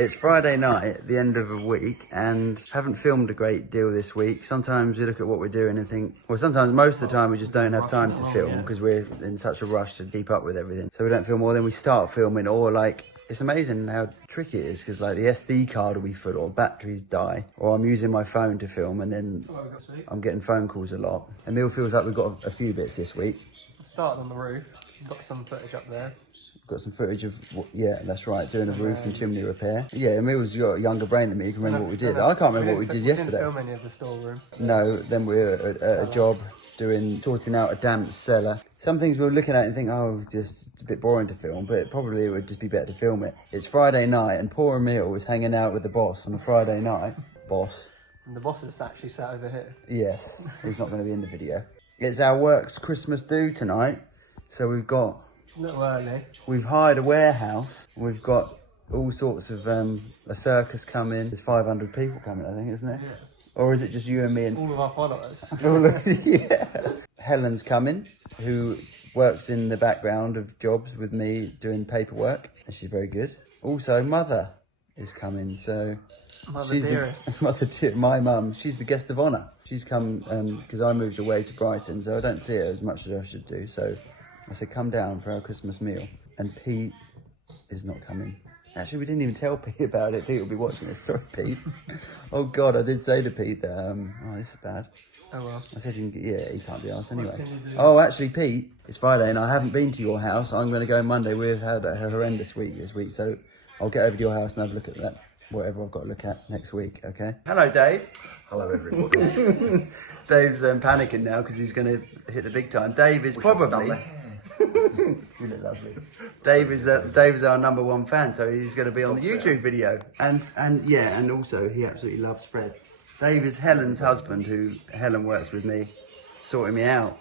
It's Friday night at the end of a week and haven't filmed a great deal this week. Sometimes we look at what we're doing and think, well, sometimes most of the time we just don't have time to film because we're in such a rush to keep up with everything. So we don't film more, then we start filming, or like, it's amazing how tricky it is because like the SD card will be full or batteries die, or I'm using my phone to film and then I'm getting phone calls a lot. Emil feels like we've got a few bits this week. Started on the roof, got some footage up there. Got some footage of, yeah, that's right, doing a roof and chimney repair. Yeah, Emil's got a younger brain than me, you can remember what we did. I can't remember what we did yesterday. We didn't film any of the storeroom. No, then we were at a job sorting out a damp cellar. Some things we were looking at and think, oh, just it's a bit boring to film, but it would just be better to film it. It's Friday night and poor Emil was hanging out with the boss on a Friday night. Boss. And the boss is actually sat over here. Yes, he's not going to be in the video. It's our work's Christmas do tonight, so we've got... A little early. We've hired a warehouse. We've got all sorts of a circus coming. There's 500 people coming, I think, isn't there? Yeah. Or is it just you and me and all of our followers? Yeah. Helen's coming, who works in the background of jobs with me doing paperwork, and she's very good. Also, Mother is coming, so Mother dearest. My mum. She's the guest of honour. She's come because I moved away to Brighton, so I don't see her as much as I should do. So I said, come down for our Christmas meal. And Pete is not coming. Actually, we didn't even tell Pete about it. Pete will be watching this. Sorry, Pete. Oh, God, I did say to Pete that, oh, this is bad. Oh, well. I said, yeah, he can't be asked anyway. Oh, actually, Pete, it's Friday and I haven't been to your house. I'm going to go Monday. We've had a horrendous week this week. So I'll get over to your house and have a look at that, whatever I've got to look at next week, okay? Hello, Dave. Hello, everybody. Dave's panicking now because he's going to hit the big time. Dave is probably... You look lovely. Dave is our #1 fan, so he's going to be on the YouTube video, and also he absolutely loves Fred. Dave is Helen's husband, who Helen works with me, sorting me out,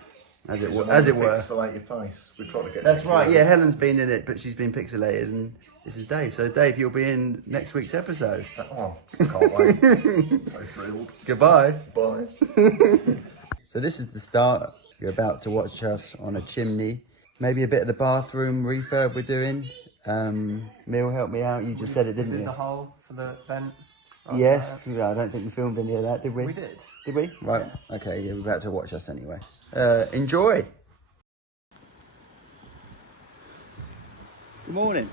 as it were. Pixelate your face. We're trying to get. That's right. Yeah, Helen's been in it, but she's been pixelated, and this is Dave. So Dave, you'll be in next week's episode. Oh, can't wait. So thrilled. Goodbye. Bye. So this is the start. You're about to watch us on a chimney. Maybe a bit of the bathroom refurb we're doing. Mil, help me out. You just said it, didn't you? The hole for the vent. Yes. I don't think we filmed any of that, did we? We did. Did we? Right. Yeah. Okay. Yeah, we're about to watch us anyway. Enjoy. Good morning.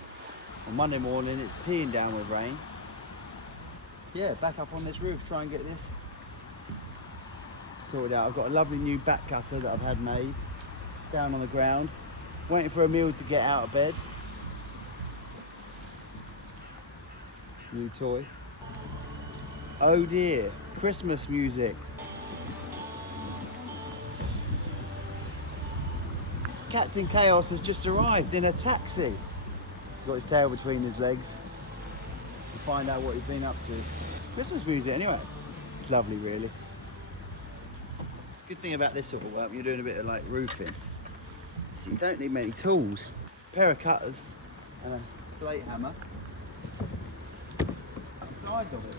On Monday morning, it's peeing down with rain. Yeah, back up on this roof. Try and get this sorted out. I've got a lovely new back cutter that I've had made down on the ground. Waiting for Emil to get out of bed. New toy. Oh dear, Christmas music. Captain Chaos has just arrived in a taxi. He's got his tail between his legs. We'll find out what he's been up to. Christmas music anyway. It's lovely, really. Good thing about this sort of work, you're doing a bit of like roofing. So you don't need many tools. A pair of cutters and a slate hammer. The size of it.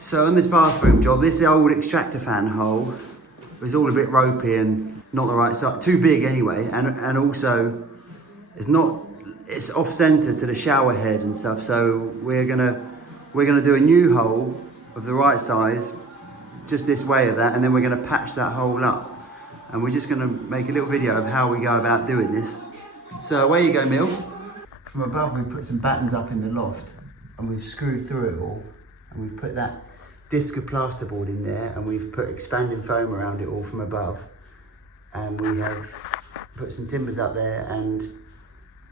So on this bathroom job, this old extractor fan hole was all a bit ropey and not the right size, too big anyway, and also it's off center to the shower head and stuff. So we're gonna do a new hole of the right size, just this way of that, and then we're going to patch that hole up. And we're just going to make a little video of how we go about doing this. So away you go, Mill. From above we've put some battens up in the loft, and we've screwed through it all, and we've put that disc of plasterboard in there, and we've put expanding foam around it all from above, and we have put some timbers up there, and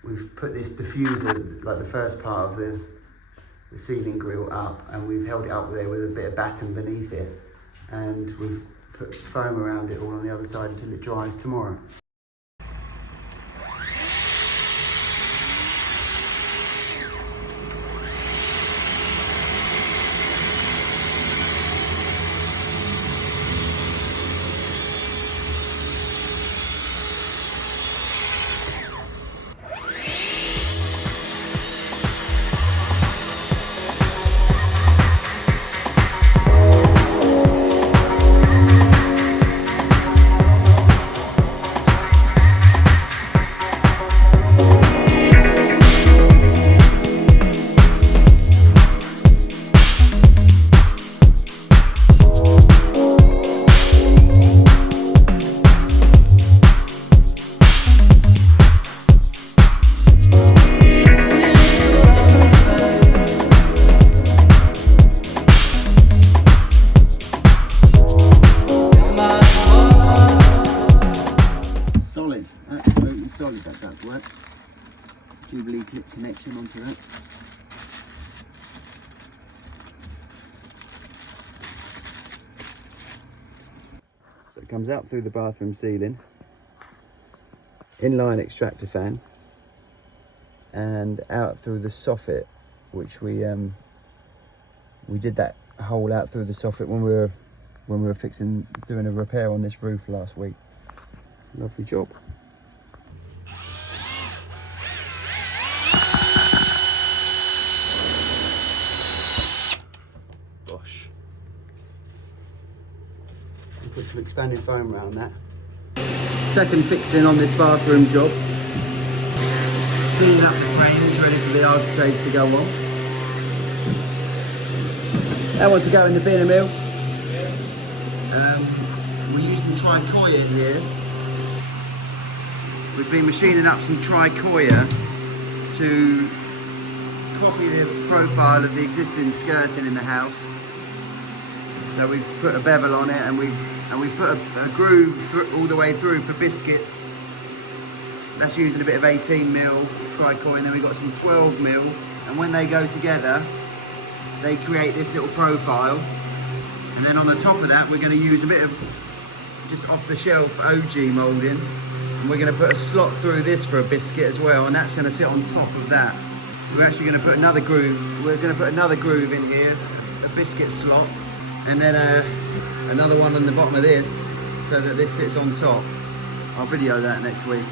we've put this diffuser, like the first part of the ceiling grill up, and we've held it up there with a bit of batten beneath it, and we've put foam around it all on the other side until it dries tomorrow. Solid, absolutely solid, that does work. Jubilee clip connection onto that. So it comes out through the bathroom ceiling, inline extractor fan, and out through the soffit, which we did that hole out through the soffit when we were doing a repair on this roof last week. Lovely job. Gosh. And put some expanding foam around that. Second fixing on this bathroom job. Cleaning up the frames ready for the architraves to go on. That wants to go in the bin, Emil. We're using tricoya in here. We've been machining up some tricoya to copy the profile of the existing skirting in the house. So we've put a bevel on it, and we've put a groove all the way through for biscuits. That's using a bit of 18mm tricoya, and then we've got some 12mm, and when they go together they create this little profile. And then on the top of that we're going to use a bit of just off the shelf OG moulding. We're going to put a slot through this for a biscuit as well, and that's going to sit on top of that. We're actually going to put another groove. We're going to put another groove in here, a biscuit slot, and then another one on the bottom of this, so that this sits on top. I'll video that next week.